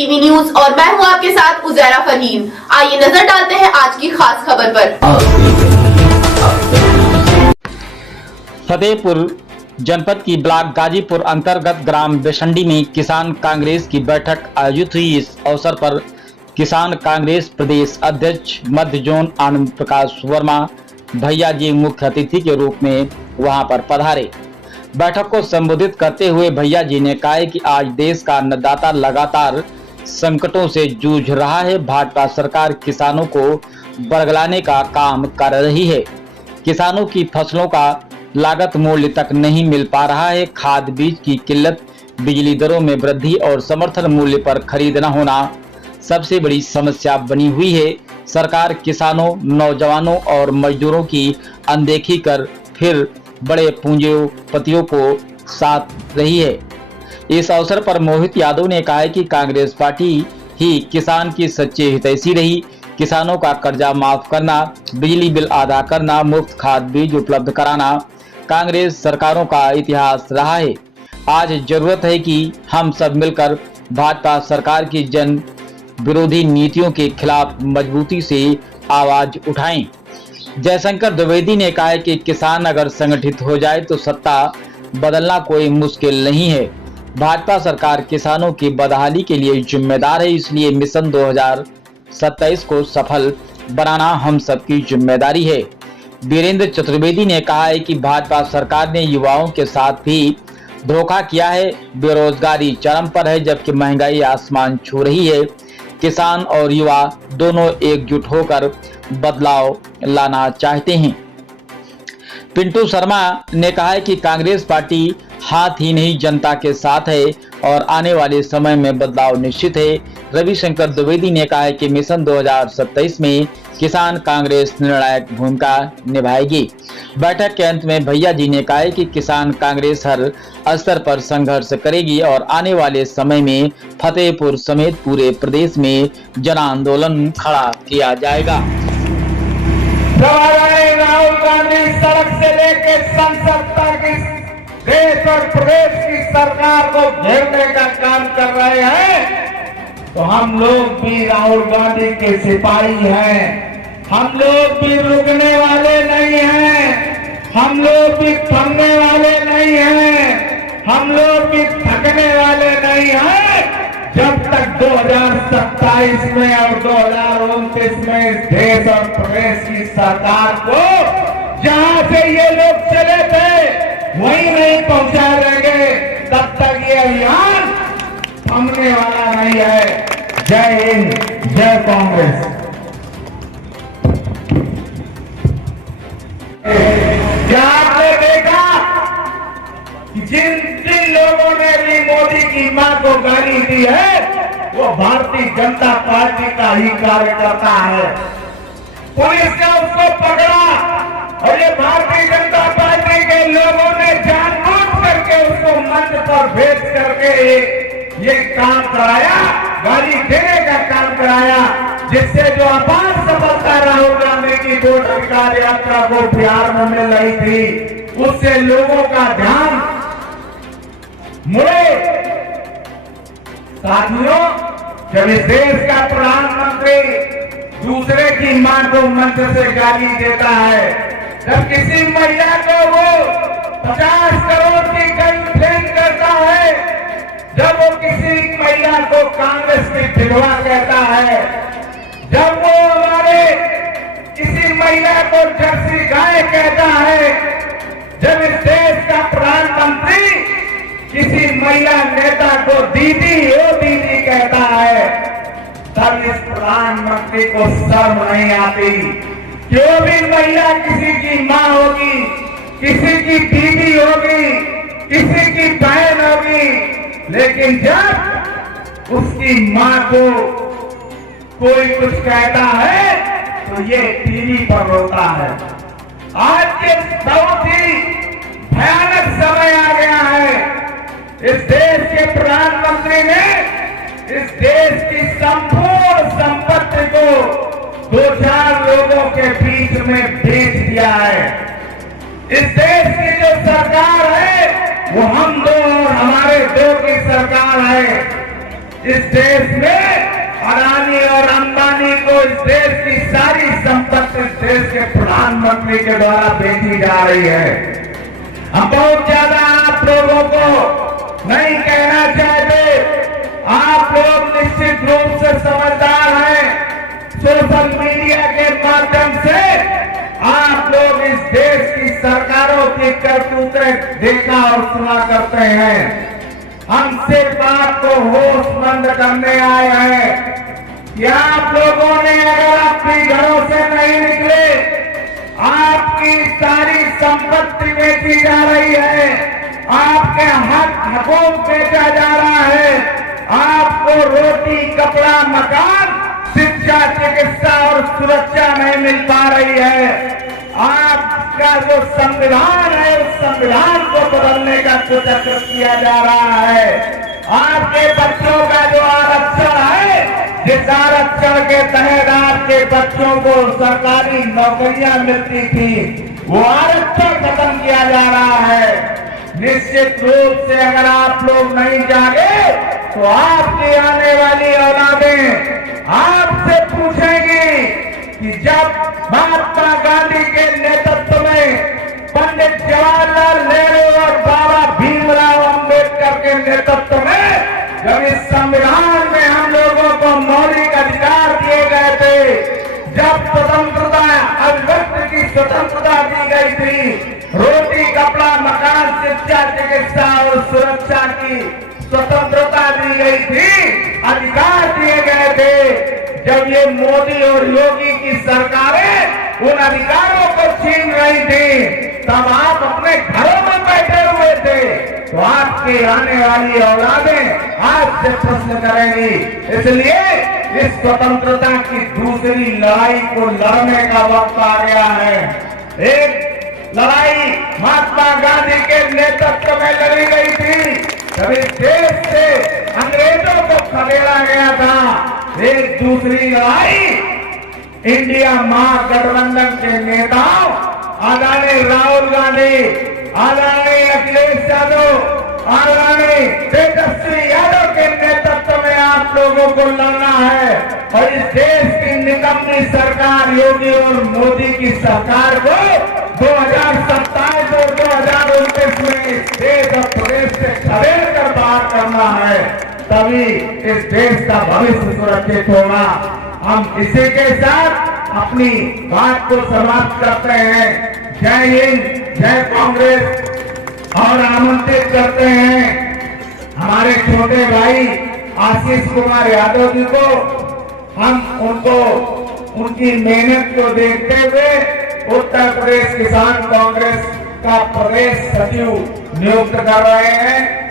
TV news और मैं हूं आपके साथ उजैरा फरहीन। आइए नजर डालते हैं आज की खास खबर पर। फतेहपुर जनपद की ब्लॉक गाजीपुर अंतर्गत ग्राम बेसंडी में किसान कांग्रेस की बैठक आयोजित हुई। इस अवसर पर किसान कांग्रेस प्रदेश अध्यक्ष मध्य जोन आनंद प्रकाश वर्मा भैया जी मुख्य अतिथि के रूप में वहां पर पधारे। बैठक को संबोधित करते हुए भैया जी ने कहा कि आज देश का अन्नदाता लगातार संकटों से जूझ रहा है। भाजपा सरकार किसानों को बरगलाने का काम कर रही है। किसानों की फसलों का लागत मूल्य तक नहीं मिल पा रहा है। खाद बीज की किल्लत, बिजली दरों में वृद्धि और समर्थन मूल्य पर खरीद न होना सबसे बड़ी समस्या बनी हुई है। सरकार किसानों, नौजवानों और मजदूरों की अनदेखी कर फिर बड़े पूंजीपतियों को साथ रही है। इस अवसर पर मोहित यादव ने कहा कि कांग्रेस पार्टी ही किसान की सच्ची हितैषी रही। किसानों का कर्जा माफ करना, बिजली बिल अदा करना, मुफ्त खाद बीज उपलब्ध कराना कांग्रेस सरकारों का इतिहास रहा है। आज जरूरत है कि हम सब मिलकर भाजपा सरकार की जन विरोधी नीतियों के खिलाफ मजबूती से आवाज उठाएं। जयशंकर द्विवेदी ने कहा कि किसान अगर संगठित हो जाए तो सत्ता बदलना कोई मुश्किल नहीं है। भाजपा सरकार किसानों की बदहाली के लिए जिम्मेदार है, इसलिए मिशन 2027 को सफल बनाना हम सबकी जिम्मेदारी है। वीरेंद्र चतुर्वेदी ने कहा है कि भाजपा सरकार ने युवाओं के साथ भी धोखा किया है। बेरोजगारी चरम पर है जबकि महंगाई आसमान छू रही है। किसान और युवा दोनों एकजुट होकर बदलाव लाना चाहते हैं। पिंटू शर्मा ने कहा है कि कांग्रेस पार्टी हाथ ही नहीं जनता के साथ है और आने वाले समय में बदलाव निश्चित है। रविशंकर द्विवेदी ने कहा है कि मिशन 2027 में किसान कांग्रेस निर्णायक भूमिका निभाएगी। बैठक के अंत में भैया जी ने कहा है कि किसान कांग्रेस हर स्तर पर संघर्ष करेगी और आने वाले समय में फतेहपुर समेत पूरे प्रदेश में जन आंदोलन खड़ा किया जाएगा। राहुल गांधी सड़क से लेके संसद तक इस देश और प्रदेश की सरकार को घेरने का काम कर रहे हैं, तो हम लोग भी राहुल गांधी के सिपाही हैं। हम लोग भी रुकने वाले नहीं हैं, हम लोग भी थमने वाले नहीं हैं, हम लोग भी थकने वाले नहीं हैं। जब तक 2027 में और 2029 में इस देश और प्रदेश की सरकार को जहां से ये लोग चले थे वहीं नहीं पहुंचा देंगे, तब तक ये अभियान थमने वाला नहीं है। जय हिंद, जय कांग्रेस। क्या आपने देखा कि जिन लोगों ने भी मोदी की मां को गाली दी है वो भारतीय जनता पार्टी का ही कार्यकर्ता है। पुलिस ने उसको पकड़ा और ये भारतीय जनता पार्टी के लोगों ने जानबूझ करके उसको मंच पर भेज करके ये काम कराया, गाली देने का काम कराया, जिससे जो अपार सफलता राहुल गांधी की वोट अधिकार यात्रा को बिहार में मिल रही थी उससे लोगों का ध्यान मुड़े। साथियों, जब इस देश का प्रधानमंत्री दूसरे की मां को मंच से गाली देता है, जब किसी महिला को वो 50 करोड़ की कंप्लेन करता है, जब वो किसी महिला को कांग्रेस की विधवा कहता है, जब वो हमारे किसी महिला को जर्सी गाय कहता है, जब इस देश का प्रधानमंत्री किसी महिला नेता को दीदी ओ दीदी कहता है, तब इस प्रधानमंत्री को शर्म नहीं आती। जो भी महिला किसी की मां होगी, किसी की दीदी होगी, किसी की बहन होगी, लेकिन जब उसकी मां को कोई कुछ कहता है तो ये टीवी पर रोता है। आज के बहुत ही भयानक समय आ गया है। इस देश के प्रधानमंत्री ने इस देश की संपूर्ण संपत्ति को 2-4 लोगों के बीच में बेच दिया है। इस देश की जो सरकार है वो हम दो और हमारे दो की सरकार है। इस देश में अडानी और अंबानी को इस देश की सारी संपत्ति इस देश के प्रधानमंत्री के द्वारा बेची जा रही है। हम बहुत ज्यादा आप लोगों को नहीं कहना चाहते, आप लोग निश्चित रूप से समझदार हैं। सोशल मीडिया के माध्यम से आप लोग इस देश की सरकारों की करतूतें देखा और सुना करते हैं। हम सिर्फ आपको होशमंद करने आए हैं कि आप लोगों ने अगर अपने घरों से नहीं निकले, आपकी सारी संपत्ति बेची जा रही है, आपके हकों बेचा जा रहा है, आपको रोटी, कपड़ा, मकान, शिक्षा, चिकित्सा और सुरक्षा नहीं मिल पा रही है। आपका जो संविधान है उस संविधान को बदलने का कोशिश किया जा रहा है। आपके बच्चों का जो आरक्षण है, जिस आरक्षण के तहत आपके बच्चों को सरकारी नौकरियां मिलती थी, वो आरक्षण खत्म किया जा रहा है। निश्चित रूप से अगर आप लोग नहीं जागे तो आपकी आने वाली औलादें आपसे पूछेंगी कि जब महात्मा गांधी के नेतृत्व में, पंडित जवाहरलाल नेहरू और बाबा भीमराव अंबेडकर के नेतृत्व में जब इस संविधान में हम लोगों को मौलिक अधिकार दिए गए थे, जब स्वतंत्रता, अभिव्यक्ति की स्वतंत्रता दी गई थी, रोटी, कपड़ा, मकान, शिक्षा, चिकित्सा और सुरक्षा की स्वतंत्रता दी गई थी, अधिकार दिए गए थे, जब ये मोदी और योगी की सरकारें उन अधिकारों को छीन रही थी, तब आप अपने घरों में बैठे हुए थे। तो आपकी आने वाली औलादें आज से प्रश्न करेंगी। इसलिए इस स्वतंत्रता की दूसरी लड़ाई को लड़ने का वक्त आ गया है। एक लड़ाई महात्मा गांधी के नेतृत्व में लड़ी गई थी, जब इस देश से अंग्रेजों को खदेड़ा गया था। एक दूसरी लड़ाई इंडिया महागठबंधन के नेताओं आदरणीय राहुल गांधी, आदरणीय अखिलेश यादव, आदरणीय तेजस्वी यादव के नेतृत्व में आप लोगों को लड़ना है और इस देश की निकम्मी सरकार योगी और मोदी की सरकार को 2027 और 2029 में इस देश और प्रदेश से खदेड़ कर बाहर करना है, तभी इस देश का भविष्य सुरक्षित होगा। हम इसी के साथ अपनी बात को समाप्त करते हैं। जय हिंद, जय कांग्रेस। और आमंत्रित करते हैं हमारे छोटे भाई आशीष कुमार यादव जी को। हम उनको उनकी मेहनत को देखते हुए उत्तर प्रदेश किसान कांग्रेस का प्रदेश सचिव नियुक्त कर रहे हैं।